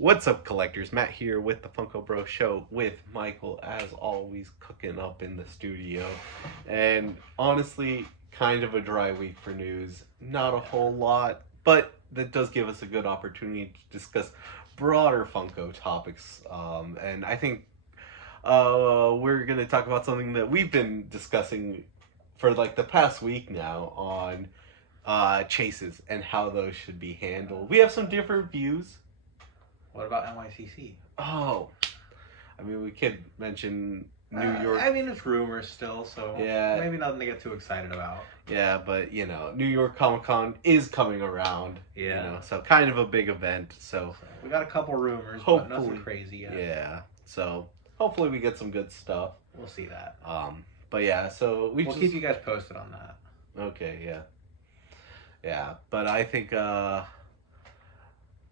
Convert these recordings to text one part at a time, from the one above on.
What's up, collectors? Matt here with the Funko Bro Show with Michael, as always, cooking up in the studio. And honestly, kind of a dry week for news. Not a whole lot, but that does give us a good opportunity to discuss broader Funko topics. And I think we're going to talk about something that we've been discussing for like the past week now on chases and how those should be handled. We have some different views. What about NYCC? Oh, I mean, we could mention New York. I mean, it's rumors still, so Yeah. maybe nothing to get too excited about. Yeah, but New York Comic Con is coming around. Yeah. So kind of a big event. So we got a couple rumors, hopefully, but nothing crazy yet. Yeah. So hopefully we get some good stuff. We'll see that. But yeah, so we'll keep you guys posted on that. Okay. Yeah. Yeah, but I think.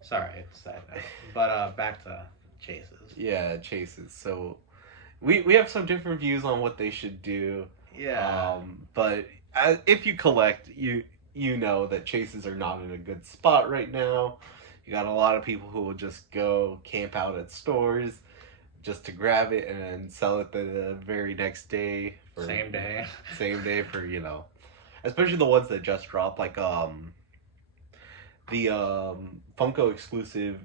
Sorry, it's sad. But back to chases. Yeah, chases. So we have some different views on what they should do. Yeah. But if you collect, you know that chases are not in a good spot right now. You got a lot of people who will just go camp out at stores just to grab it and then sell it the very next day. Same day. Same day for, especially the ones that just dropped, like the Funko exclusive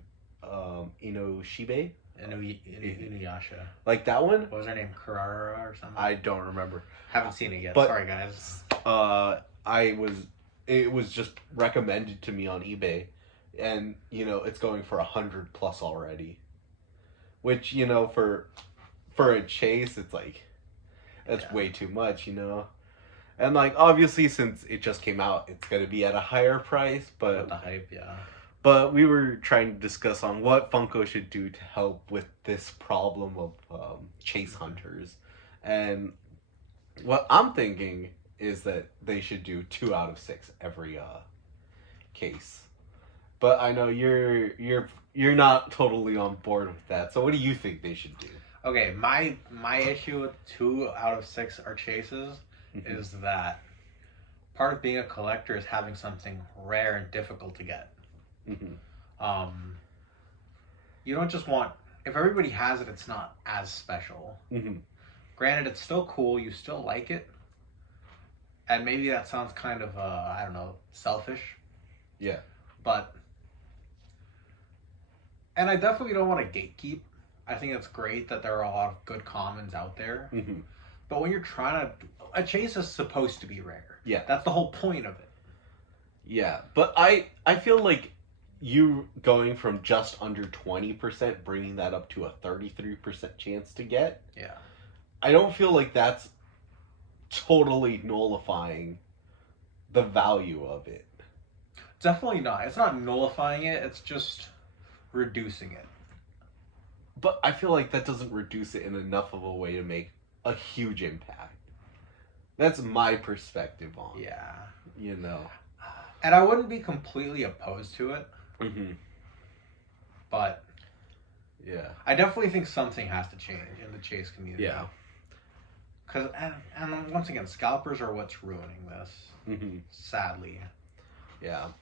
Inoshibe. Inuyasha. Like that one? What was her name? Karara or something? I don't remember. Haven't seen it yet. But, sorry, guys. It was just recommended to me on eBay, and it's going for 100 plus already, which for a chase, it's like that's way too much, and like obviously since it just came out, it's gonna be at a higher price, but with the hype, yeah. But we were trying to discuss on what Funko should do to help with this problem of chase hunters, and what I'm thinking is that they should do 2 out of 6 every case. But I know you're not totally on board with that. So what do you think they should do? Okay, my issue with 2 out of 6 are chases is that part of being a collector is having something rare and difficult to get. You don't just want, if everybody has it, it's not as special. Granted, it's still cool, you still like it, and maybe that sounds kind of I don't know, selfish. Yeah. And I definitely don't want to gatekeep. I think it's great that there are a lot of good commons out there. But when you're trying to, a chase is supposed to be rare. Yeah. That's the whole point of it. Yeah, but I feel like you going from just under 20%, bringing that up to a 33% chance to get. Yeah. I don't feel like that's totally nullifying the value of it. Definitely not. It's not nullifying it, it's just reducing it. But I feel like that doesn't reduce it in enough of a way to make a huge impact. That's my perspective on it. Yeah. And I wouldn't be completely opposed to it. But yeah, I definitely think something has to change in the chase community. Yeah. Because, and once again, scalpers are what's ruining this. Sadly. Yeah.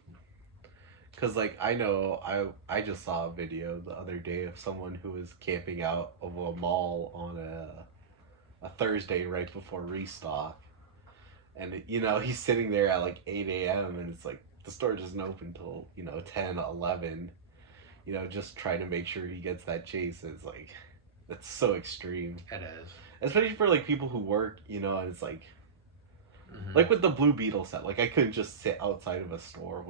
Because, like, I know, I just saw a video the other day of someone who was camping out of a mall on a Thursday right before restock. And, he's sitting there at, like, 8 a.m. and it's, like, the store doesn't open till, 10, 11. Just trying to make sure he gets that chase. It's, like, that's so extreme. It is. Especially for, like, people who work, and it's, like... Like, with the Blue Beetle set, like, I couldn't just sit outside of a store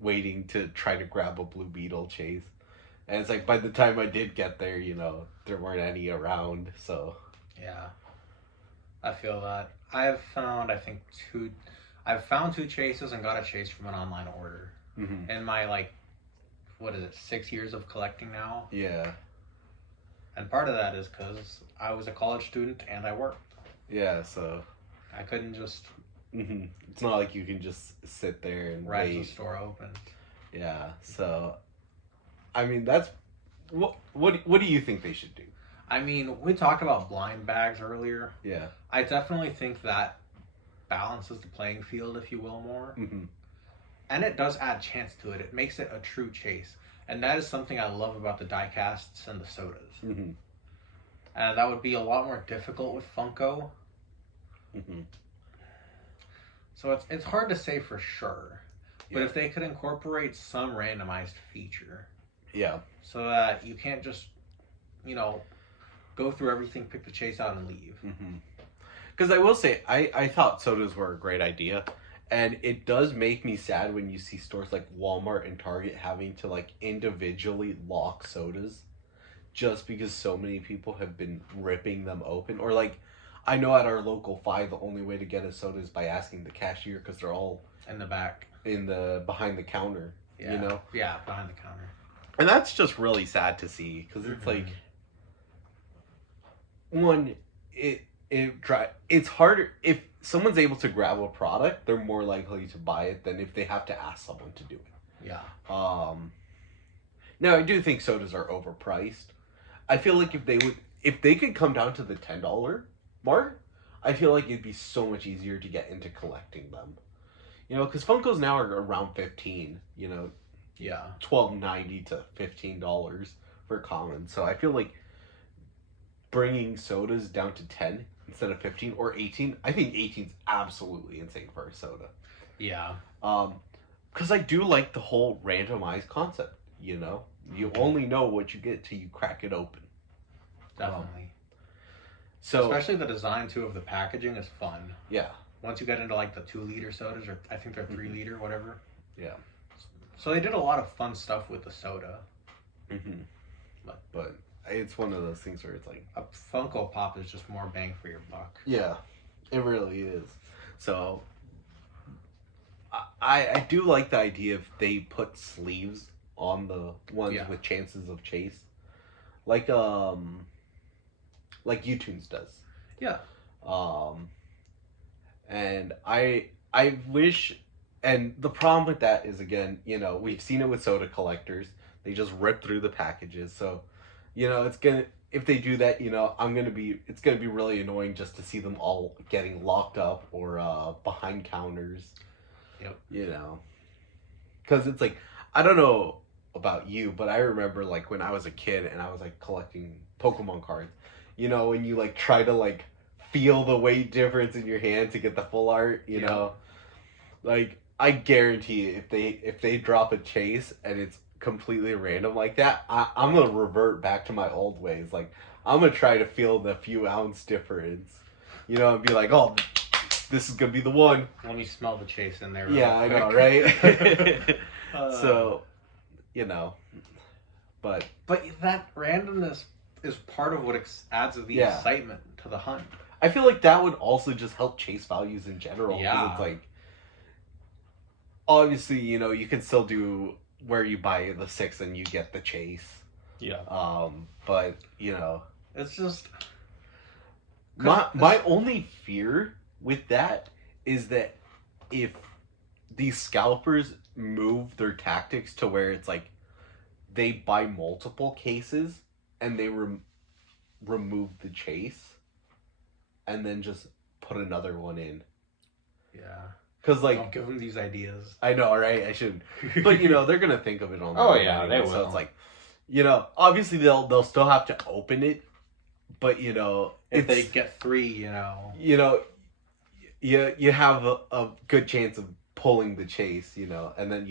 waiting to try to grab a Blue Beetle chase. And it's like, by the time I did get there, there weren't any around, so... Yeah. I feel that. I've found 2 chases and got a chase from an online order. In my, 6 years of collecting now? Yeah. And part of that is because I was a college student and I worked. Yeah, so... I couldn't just... It's not like you can just sit there and wait. the store open. Yeah, so... I mean, that's... What do you think they should do? I mean, we talked about blind bags earlier. Yeah. I definitely think that balances the playing field, if you will, more. Mm-hmm. And it does add chance to it. It makes it a true chase. And that is something I love about the die casts and the sodas. Mm-hmm. And that would be a lot more difficult with Funko. Mm-hmm. So it's hard to say for sure. But Yeah. if they could incorporate some randomized feature. Yeah. So that you can't just, go through everything, pick the chase out, and leave. Because I will say, I thought sodas were a great idea. And it does make me sad when you see stores like Walmart and Target having to like individually lock sodas just because so many people have been ripping them open. Or like, I know at our local 5, the only way to get a soda is by asking the cashier because they're all In the back. behind the counter, Yeah. you know? Yeah, behind the counter. And that's just really sad to see because it's like, one, it's harder if someone's able to grab a product, they're more likely to buy it than if they have to ask someone to do it. Yeah. Now I do think sodas are overpriced. I feel like if they could come down to the $10 mark, I feel like it'd be so much easier to get into collecting them. Because Funkos now are around 15. Yeah. $12.90 to $15 for common. So I feel like bringing sodas down to 10 instead of 15 or 18. I think 18 is absolutely insane for a soda. Yeah. Because I do like the whole randomized concept. You only know what you get till you crack it open. Definitely. So especially the design too of the packaging is fun. Yeah. Once you get into like the 2-liter sodas, or I think they're 3-liter, whatever. Yeah. So they did a lot of fun stuff with the soda. But it's one of those things where it's like a Funko Pop is just more bang for your buck. Yeah, it really is. So I do like the idea if they put sleeves on the ones with chances of chase, like U-Tunes does. Yeah. And I wish, and the problem with that is, again, we've seen it with soda collectors. They just rip through the packages. So, if they do that, it's gonna be really annoying just to see them all getting locked up or behind counters. Yep. Because it's like, I don't know about you, but I remember like when I was a kid and I was like collecting Pokemon cards, when you like try to like feel the weight difference in your hand to get the full art, you know, like I guarantee if they drop a chase and it's completely random like that, I'm gonna revert back to my old ways. Like I'm gonna try to feel the few ounce difference, and be like, oh, this is gonna be the one. Let me smell the chase in there. Yeah, I know, right? So, but that randomness is part of what adds the excitement to the hunt. I feel like that would also just help chase values in general. Yeah. It's like, obviously, you can still do where you buy the 6 and you get the chase. Yeah. But, it's just... My only fear with that is that if these scalpers move their tactics to where it's like they buy multiple cases and they remove the chase and then just put another one in. Yeah. Because like, don't give them these ideas. I know, right? I shouldn't. But they're gonna think of it on. Oh yeah, anyway, they will. So it's like, obviously they'll still have to open it, but if they get 3, you have a good chance of pulling the chase, and then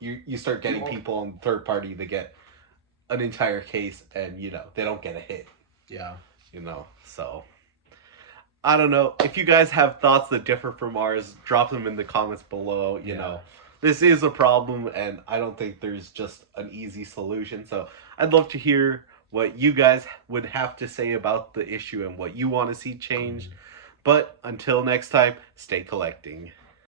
you start getting people on third party that get an entire case and they don't get a hit. Yeah. So I don't know. If you guys have thoughts that differ from ours, drop them in the comments below. This is a problem, and I don't think there's just an easy solution. So I'd love to hear what you guys would have to say about the issue and what you want to see changed. But until next time, stay collecting.